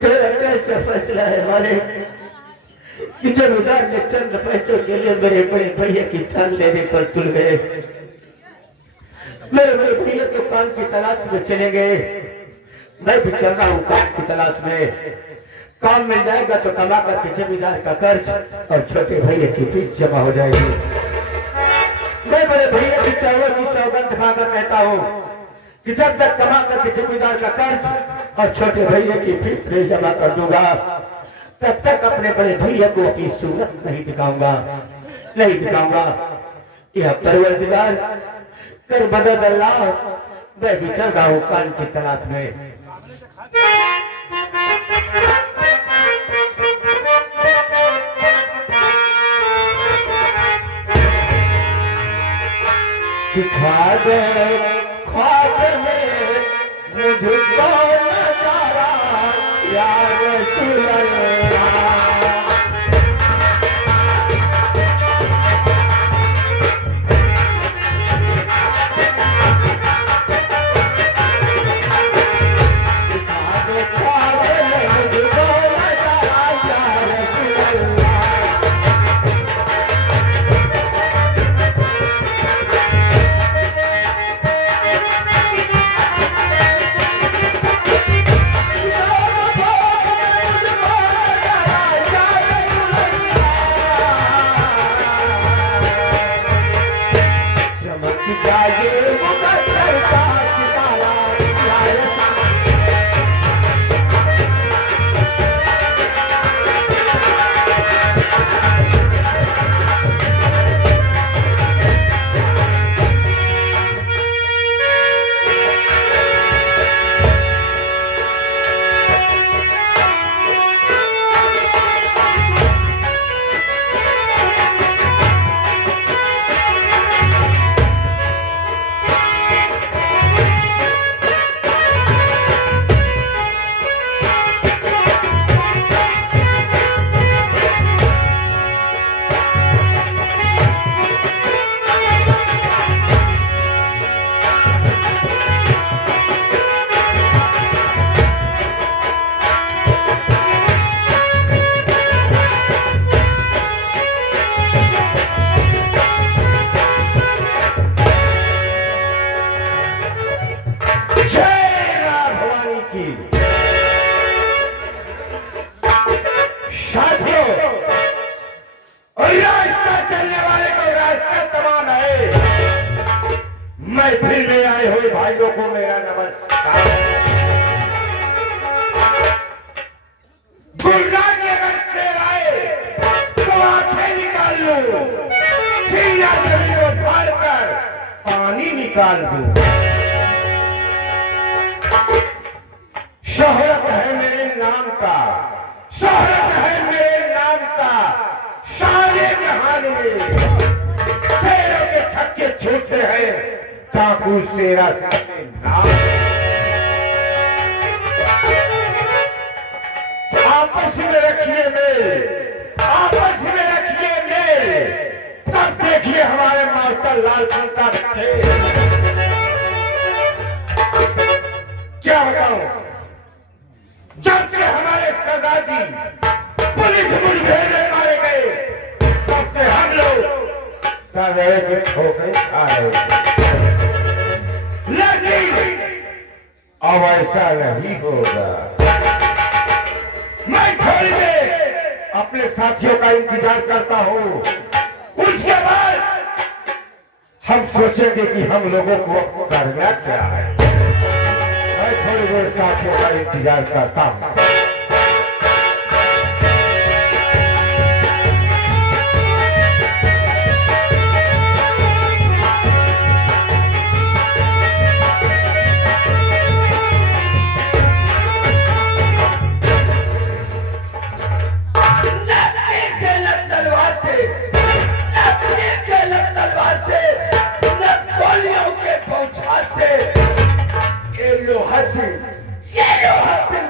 कैसा फैसला है हमारे कि जमींदार ने चंद पैसों के लिए मेरे बड़े भैया की जान लेने पर तुल गए। मेरे बड़े भैया तो काम की तलाश में चले गए, मैं भी चल रहा हूँ काम की तलाश में। काम मिल जाएगा तो कमा करके जमींदार का कर्ज और छोटे भैया की फीस जमा हो जाएगी। मैं बड़े भैया की चावल की सौगंध खाकर कहता हूँ कि जब तक कमा करके जमींदार का कर्ज और छोटे भैया की फीस नहीं जमा कर दूंगा तब तक अपने बड़े भैया को अपनी सूरत नहीं दिखाऊंगा। यह परवरदिगार कर मदद अल्लाह। मैं भी चल रहा हूँ कान की तलाश में। दिखा दे ख्वाब में मुझको नजारा या रसूल अल्लाह। दिखा दे ख्वाब में मुझको नजारा या रसूल अल्लाह। फिर ले आए हुए भाइयों को मेरा नमस्कार। गुर्राज अगर से आए तो आंखें निकाल लो, सीना जमीन को फाड़ कर पानी निकाल दो। शोहरत है मेरे नाम का, शोहरत है मेरे नाम का, सारे जहान में शेरों के छक्के छूटे हैं चाकू शेरा से नाम। आपस में रखिए मेल, आपस में रखिए मेल, तब देखिए हमारे मास्टर लाल सिंह का खेल। क्या बताऊं, जब से हमारे सरदार पुलिस मुठभेड़ में मारे गए तब से हम लोग ठोकर खा रहे। लेकिन अब ऐसा नहीं होगा। मैं थोड़ी देर अपने साथियों का इंतजार करता हूँ, उसके बाद हम सोचेंगे कि हम लोगों को करना क्या है। मैं थोड़ी देर साथियों का इंतजार करता हूँ।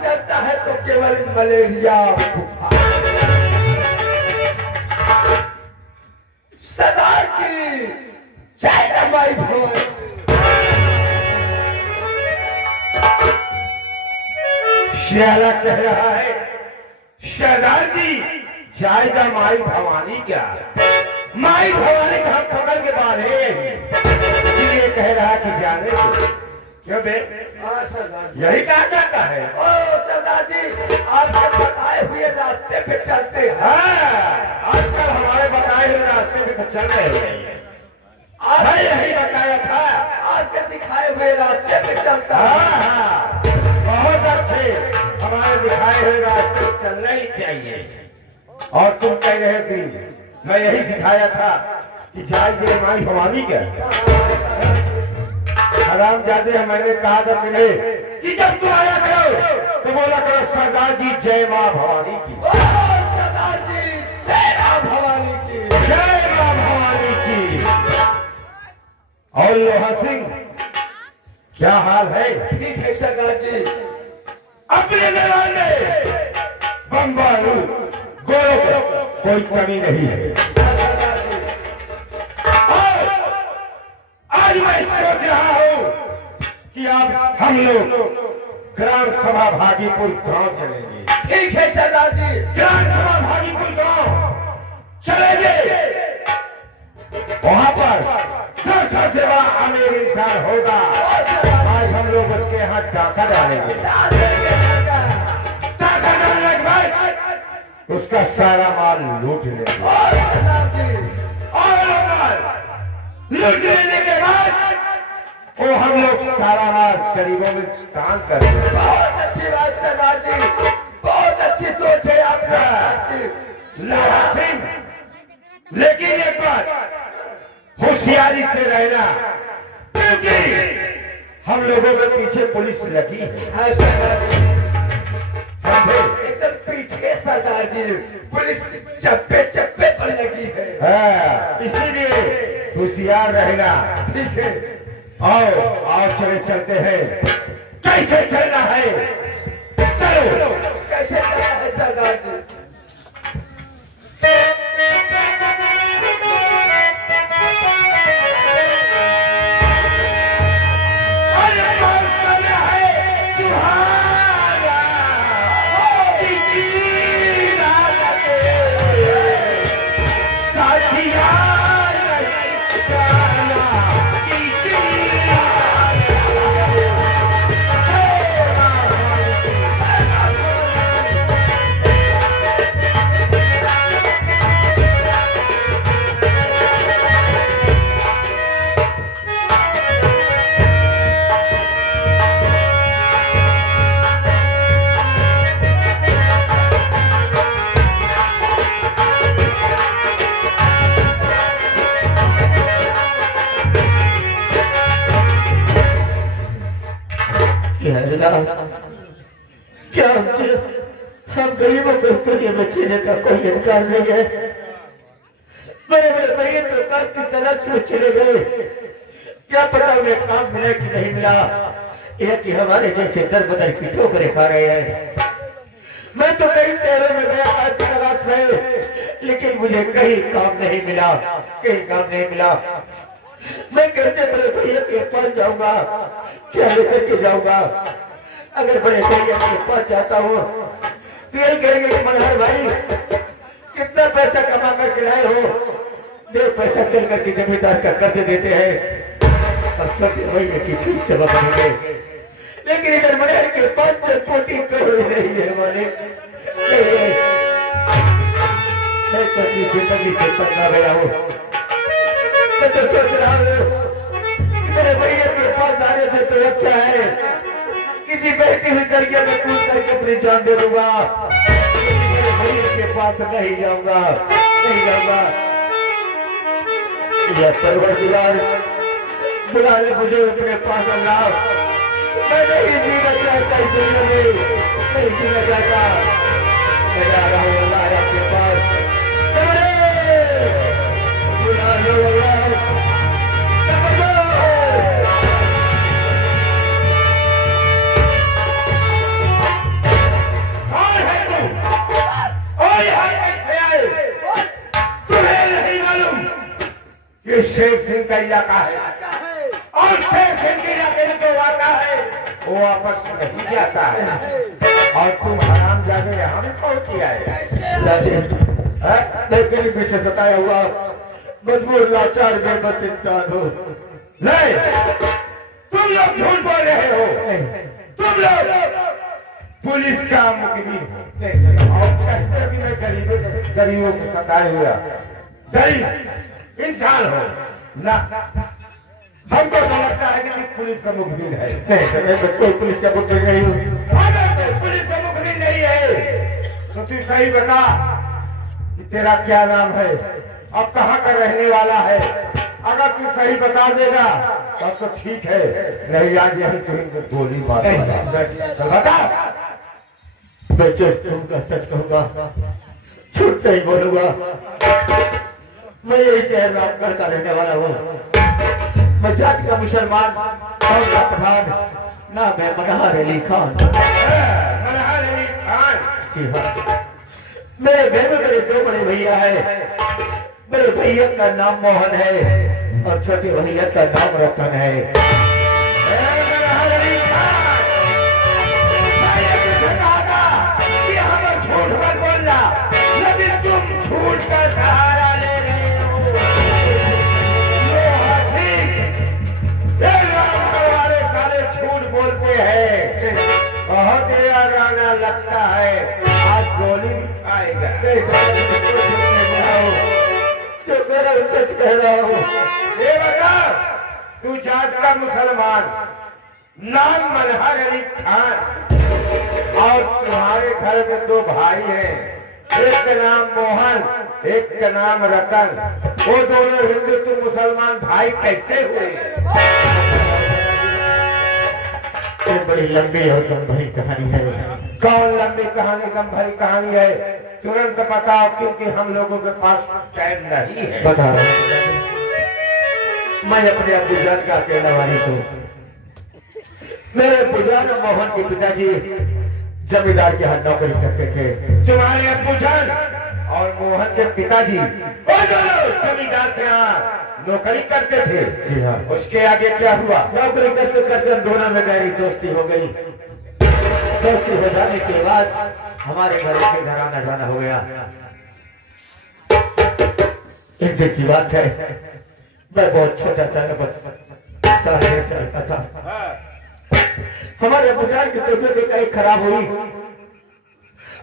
डरता है तो केवल मलेरिया सरदार की जय माई भोज। श्याला कह रहा है सरदार जी जाएगा माई भवानी क्या? माई भवानी का हम पकड़ के बारे इसलिए कह रहा कि जाने दो। क्यों बे? यही कहा जाता है। ओ सरदार जी आपके बताए हुए रास्ते पे चलते हैं। हाँ, आजकल हमारे बताए हुए रास्ते पे तो चल रहे हैं। मैं यही बताया था आपके दिखाए हुए रास्ते पे चलता है। हाँ हाँ, बहुत अच्छे, हमारे दिखाए हुए रास्ते पे चलना ही चाहिए। और तुम कह रहे थे मैं यही सिखाया था कि जाइए माई भवानी क्या? हराम जादे मैंने कहा था तुम्हें कि जब तुम आया करो तो बोला करो सरदार जी जय माँ भवानी की। सरदार जी जय माँ भवानी की, जय माँ भवानी की। और लोहा सिंह क्या हाल है? ठीक है सरदार जी। अपने दरवाजे बम्बारू गोलों कोई कमी नहीं है। आज मैं सोच रहा हूँ कि आप हम लोग ग्राम सभा भागीपुर गांव चलेंगे। ठीक है सरदार जी। ग्राम सभा भागीपुर गांव चलेंगे। वहां पर सबसे बड़ा अमीर इंसान होगा। आज हम लोग उसके यहाँ टाका डालेंगे। टाका डालने के बाद उसका सारा माल लूट लेंगे। लूट लेने के बाद वो हम लोग सारा माल गरीबों में दान करेंगे। बहुत अच्छी बात सरदार जी, बहुत अच्छी सोच है आपकी। लेकिन एक बात होशियारी से रहना, क्योंकि हम लोगों के पीछे पुलिस लगी है। हाँ सरदार जी, समझे? एकदम पीछे सरदार जी पुलिस चप्पे चप्पे पर लगी है। हाँ, इसीलिए होशियार रहना। ठीक है। आओ चले चलते हैं। कैसे चलना है? चलो। कैसे चलना है सरदार जी? क्या हम गरीबों को दुनिया में जीने का कोई अधिकार नहीं है? बड़े बड़े गरीब व्यापार की तलाश में चले गए, क्या पता उन्हें काम मिला कि नहीं मिला, यह कि हमारे जैसे दर बदर की ठोकरें खा रहे हैं। मैं तो कई शहरों में गया आज की तलाश में, लेकिन मुझे कहीं काम नहीं मिला, कहीं काम नहीं मिला। मैं कैसे बड़े भैया के पास जाऊंगा? क्या लेकर के जाऊंगा? अगर बड़े भैया के पास जाता हूँ तो यही कहेंगे कि मनोहर भाई कितना पैसा कमा करके लाए हो? दे पैसा चल करके जमींदार का कर्ज देते हैं और छोटे भैया की फीस से बचेंगे। लेकिन इधर मनोहर के पास से कोटी करोड़ नहीं है हमारे। मैं कभी जिंदगी से पकड़ा गया हूँ। मैं तो सोच रहा हूँ मेरे भैया के पास आने से तो अच्छा है किसी बहती हुई दरिया में कूद करके अपनी जान दे दूंगा। मेरे भैया के पास नहीं जाऊंगा, नहीं जाऊंगा। यह परवरदिगार बुला ले मुझे अपने पास। अल्लाह, मैं नहीं जीना चाहता इस दुनिया में, नहीं जीना चाहता। मैं जा रहा हूँ अल्लाह आपके पास। बुला लो अल्लाह। ये शेर सिंह का इलाका है और शेर सिंह के इलाके में जो आता है वो वापस नहीं जाता है और तुम हराम जाने यहाँ भी पहुंच गया है। लेकिन पीछे सताया हुआ मजबूर लाचार बेबस इंसान हो। नहीं, तुम लोग झूठ बोल रहे हो। तुम लोग पुलिस का मुखबिर हो और कहते हो कि मैं गरीबों को सताए हुआ गरीब इंसान हो ना। हमको तो लगता है कि पुलिस का मुखबिर है। नहीं, कोई पुलिस का मुखबिर नहीं हूँ। अगर पुलिस का मुखबिर नहीं है तो तू सही बता कि तेरा क्या नाम है, अब कहाँ का रहने वाला है। अगर तू सही बता देगा तब तो ठीक है, नहीं आज यही तुमको गोली मार बता। मैं झूठ कहूँगा, सच कहूँगा, झूठ नहीं बोलूंगा। मैं यही शहर में आपगढ़ का रहने वाला हूँ। मैं जाति का मुसलमान और नाम है मनहर अली खान। मनहर अली खान? जी हाँ। मेरे घर में मेरे दो बड़े भैया है। बड़े भैया का नाम मोहन है और छोटे भैया का नाम रतन है। झूठ मत बोलना, लेकिन तुम झूठ का सहारा ले रहे हो। वाले सारे झूठ बोलते हैं, बहुत गाना लगता है, आज गोली भी खाएगा। तो मेरा सच कह रहा हूँ। ये बता, तू जात का मुसलमान, नाम मनहर अली खान और तुम्हारे घर में दो भाई हैं, एक का नाम मोहन, एक का नाम रतन। वो दोनों हिंदू, तुम मुसलमान भाई कैसे हुए? ये बड़ी लंबी और गंभीर कहानी है। कौन लंबी कहानी, गंभीर कहानी है? तुरंत बताओ, क्योंकि हम लोगों के पास टाइम नहीं है। बता रहा हूँ। मैं अपने अब्बूजान का अकेला वारिस हूँ। मेरे अब्बूजान मोहन के पिताजी जमींदार के यहाँ नौकरी करते थे। तुम्हारे अब्बूजान और मोहन के पिताजी जमींदार के यहाँ नौकरी करते थे। जी हाँ। उसके आगे क्या हुआ? नौकरी करते करते हम दोनों में गहरी दोस्ती हो गई। दोस्ती हो जाने के बाद हमारे घर के घर आना जाना हो गया। एक दिन की बात है, मैं बहुत छोटा सा चलता था। हमारे अब्बूजान की तबीयत एकाएक खराब हुई।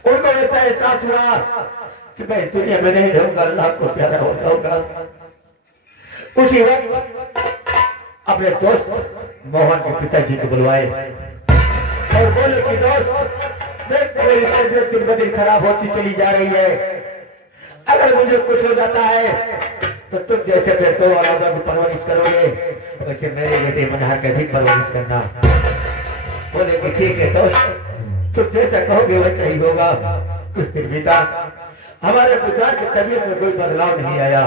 उनको ऐसा एहसास हुआ कि मैं दुनिया में नहीं रहूंगा, अल्लाह को प्यारा हो जाऊंगा। उसी वक्त अपने दोस्त मोहन के पिताजी को बुलवाए और बोले कि दोस्त, देख मेरी तबीयत दिन ब दिन खराब होती चली जा रही है। अगर मुझे कुछ हो जाता है तो तुम जैसे फिर दो औलादों की परवरिश करोगे, वैसे मेरे बेटे मनहर का भी परवरिश करना। बोले कि ठीक है दोस्त, तुम जैसा कहोगे वैसा ही होगा। कुछ दिन बीता, हमारे बुजुर्ग की तबीयत में कोई बदलाव नहीं आया।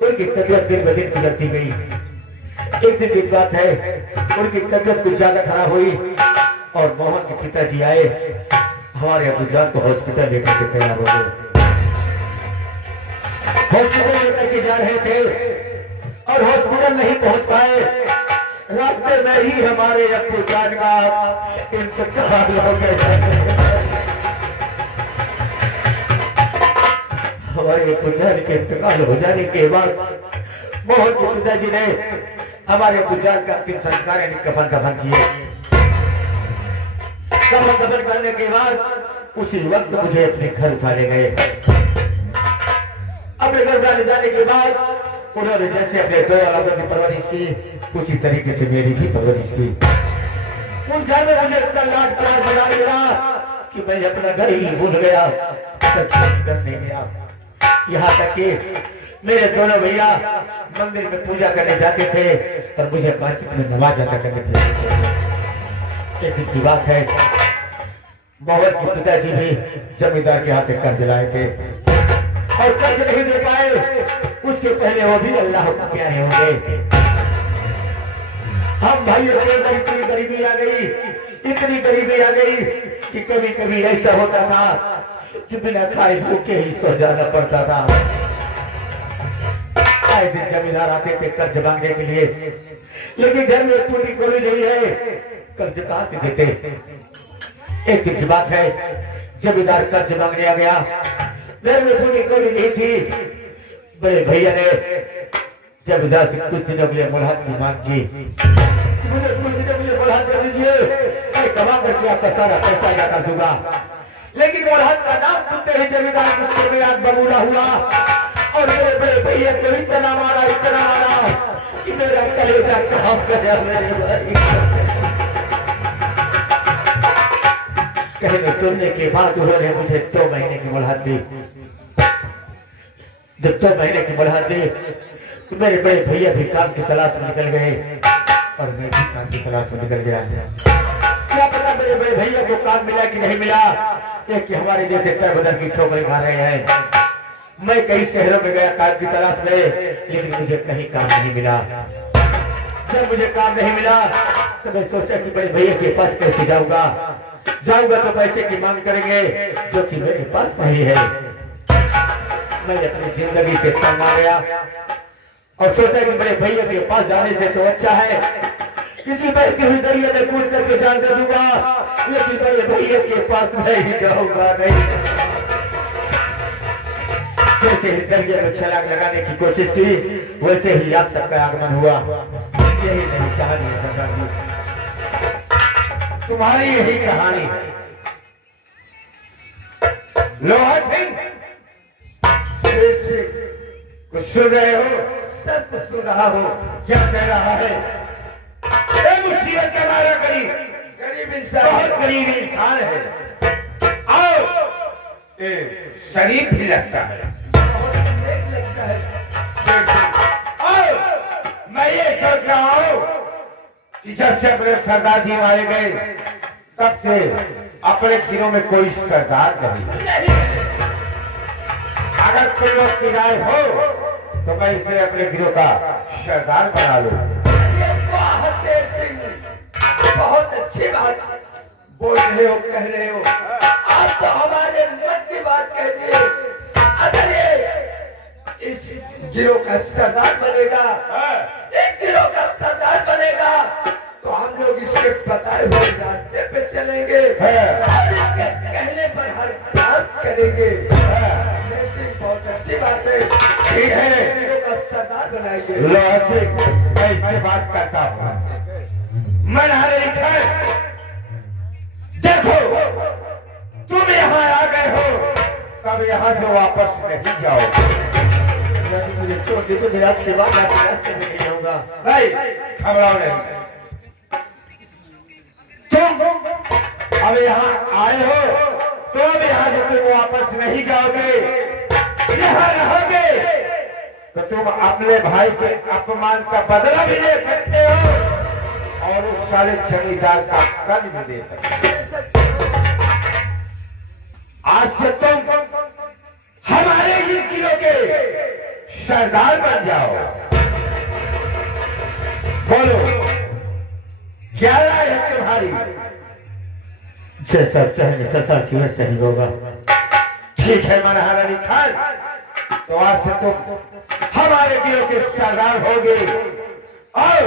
उनकी तबीयत दिन ब दिन बिगड़ती गई। एक दिन की बात है, उनकी तबीयत कुछ ज्यादा खराब हुई और मोहन के पिताजी आए। हमारे बुजुर्ग को हॉस्पिटल लेकर के तैयार हो गए। हॉस्पिटल लेकर के जा रहे थे और हॉस्पिटल नहीं पहुंच पाए। रास्ते में ही हमारे अब्बूजान का इंतकाल हो गया। हमारे अब्बूजान के इंतकाल हो जाने के बाद मोहन के पिताजी ने हमारे अब्बूजान का अंतिम संस्कार यानी कफन किए। कफन करने के बाद उसी वक्त मुझे अपने घर उठाने गए। अपने घर उठाने जाने के बाद उन्होंने जैसे अपने दो औलादों की परवरिश की, उसी तरीके से मेरी भी परवरिश की। उस घर में मुझे इतना लाड प्यार बना मिला कि मैं अपना घर ही भूल गया, घर नहीं गया। यहाँ तक कि मेरे दोनों भैया मंदिर में पूजा करने जाते थे और मुझे मस्जिद में नमाज अदा करने थे। एक दिन की बात है, मोहन के पिताजी भी जमींदार के यहाँ से कर्ज लाए थे और कर्ज नहीं दे पाए। उसके पहले वो भी अल्लाह को प्यारे हो गए। हम भाइयों के अंदर इतनी गरीबी आ गई, इतनी गरीबी आ गई कि कभी कभी ऐसा होता था कि बिना खाए भूखे ही सो जाना पड़ता था। आए दिन जमींदार आते थे कर्ज मांगने के लिए, लेकिन घर में पूरी गोली नहीं है, कर्ज कहां से देते। एक दिन की बात है, जमींदार कर्ज मांगने आ गया, घर में पूरी गोली नहीं थी। बड़े भैया ने जमींदार से कुछ दिनों के लिए मुलाकात की मांग की, मुझे कुछ दिनों के लिए मुलाकात कर दीजिए, मैं कमा करके आपका सारा पैसा अदा कर दूंगा। लेकिन मुलाकात का नाम सुनते ही जमींदार गुस्से में आग बबूला हुआ और मेरे बड़े भैया को इतना मारा कि मेरा कलेजा काम कर कहने सुनने के बाद उन्होंने मुझे 2 महीने की मुलाकात दी। जब 2 महीने की मुलाकात दी तो मेरे बड़े भैया भी काम की तलाश में निकल गए और मैं भी काम की तलाश में निकल गया। क्या पता मेरे बड़े भैया को काम मिला कि नहीं मिला, एक कि हमारे जैसे कर बदल की ठोकरें खा रहे हैं। मैं कई शहरों में गया काम की तलाश में, लेकिन मुझे कहीं काम नहीं मिला। जब मुझे काम नहीं मिला तो मैं सोचा कि बड़े भैया के पास कैसे जाऊंगा तो पैसे की मांग करेंगे जो कि मेरे पास नहीं है। मैं अपनी जिंदगी से तंग आ गया और सोचा कि बड़े भैया के पास जाने से तो अच्छा है किसी बहती हुई दरिया में कूद करके जान कर दूंगा, लेकिन बड़े भैया के पास नहीं जाऊंगा। नहीं, जैसे ही दरिया में छलांग लगाने की कोशिश की वैसे ही आप सबका आगमन हुआ। यही नहीं कहानी है, तुम्हारी यही कहानी। लोहा सिंह कुछ सुन रहे हो? सब कुछ सुन रहा हो। क्या कह रहा है? मुसीबत के मारा गरीब इंसान, बहुत गरीब इंसान है। आओ, शरीफ भी लगता है, आओ। मैं ये सोच रहा हूँ कि जब से अपने सरदार जी मारे गए तब से अपने दिनों में कोई सरदार नहीं। अगर कोई लोग की राय हो तो मैं इसे अपने गिरोह का सरदार बना लूं। बहुत अच्छी बात बोल रहे हो, कह रहे हो। आप तो हमारे मन की बात कहते हैं। अगर ये इस गिरोह का सरदार बनेगा, इस गिरोह का सरदार बनेगा तो हम लोग इसके बताए हुए रास्ते पे चलेंगे और इसके कहने पर हर काम करेंगे। बहुत अच्छी बात है, ठीक है, गिरोह का सरदार बनाइए। मैं इससे बात करता हूँ। मनहारे लिखा देखो, तुम यहाँ आ गए हो तब यहाँ से वापस नहीं जाओ। मुझे छोड़ दे तो मेरे आज के बाद रास्ते में नहीं जाऊंगा। नहीं, घबराओ नहीं। तुम अब यहाँ आए हो तो अब यहाँ से तुम वापस नहीं जाओगे, यहाँ रहोगे तो तुम अपने भाई के अपमान का बदला भी ले सकते हो और उस सारे जमींदार का कर्ज भी दे सकते। आज से तुम हमारे इस गिरोह के सरदार बन जाओ। बोलो, क्या राय है तुम्हारी? जैसा चाहे सता वैसा ही होगा। ठीक है मनहारा अली खान, तो आज से तुम हमारे गिरोह के सरदार होगे और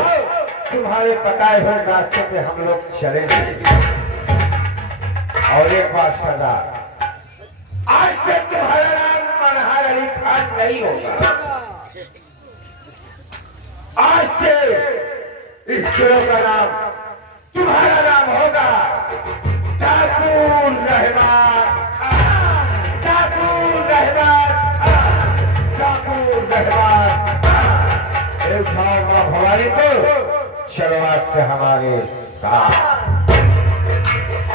तुम्हारे बताए हुए रास्ते पे हम लोग चलेंगे। और एक बात सरदार, आज से तुम्हारा नाम मनहार अली खान नहीं होगा। आज से इस गिरोह का नाम तुम्हारा नाम होगा डाकूर रहमान। डाकूर रहमान, डाकूर रहमान। भवानी को चलो आज से हमारे साथ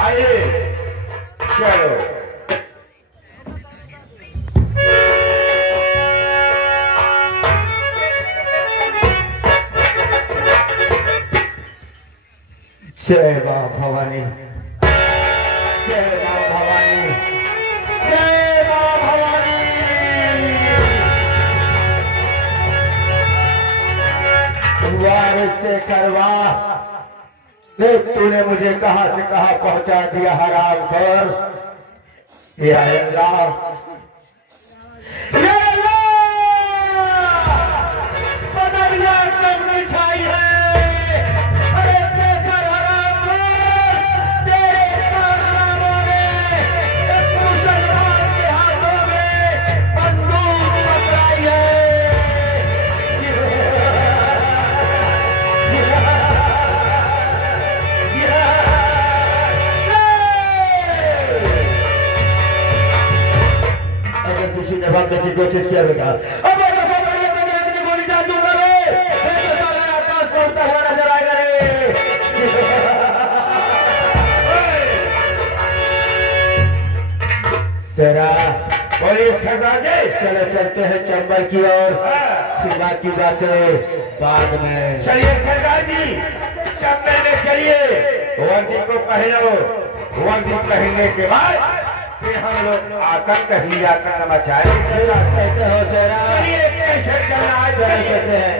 आइए, चलो। जय मां भवानी, जय मां भवानी, जय मां भवानी। द्वार से करवा देख, तूने मुझे कहां से कहां पहुंचा दिया हराम पर। या अल्लाह, या अल्लाह, गम की छाई है। अरे शेखर हराम तेरे कारनामों ने एक मुसलमान के हाथों में बंदूक पकड़ाई है। अगर किसी ने भागने की कोशिश किया बेटा, अब गोली डाल दूंगा रे, आकाश में उड़ता हुआ नजर आएगा रे। तेरा बोलिए शहजादे, चलो चलते हैं चंबल की ओर, सीमा की बातें बाद में। चलिए सरदार जी, चंबल में चलिए, वर्दी को पहनो, वर्दी पहनने के बाद फिर हम लोग आतंक ही आतंक मचाएंगे। कैसे हो तेरा? चलिए कैसे चलना है, चलते हैं।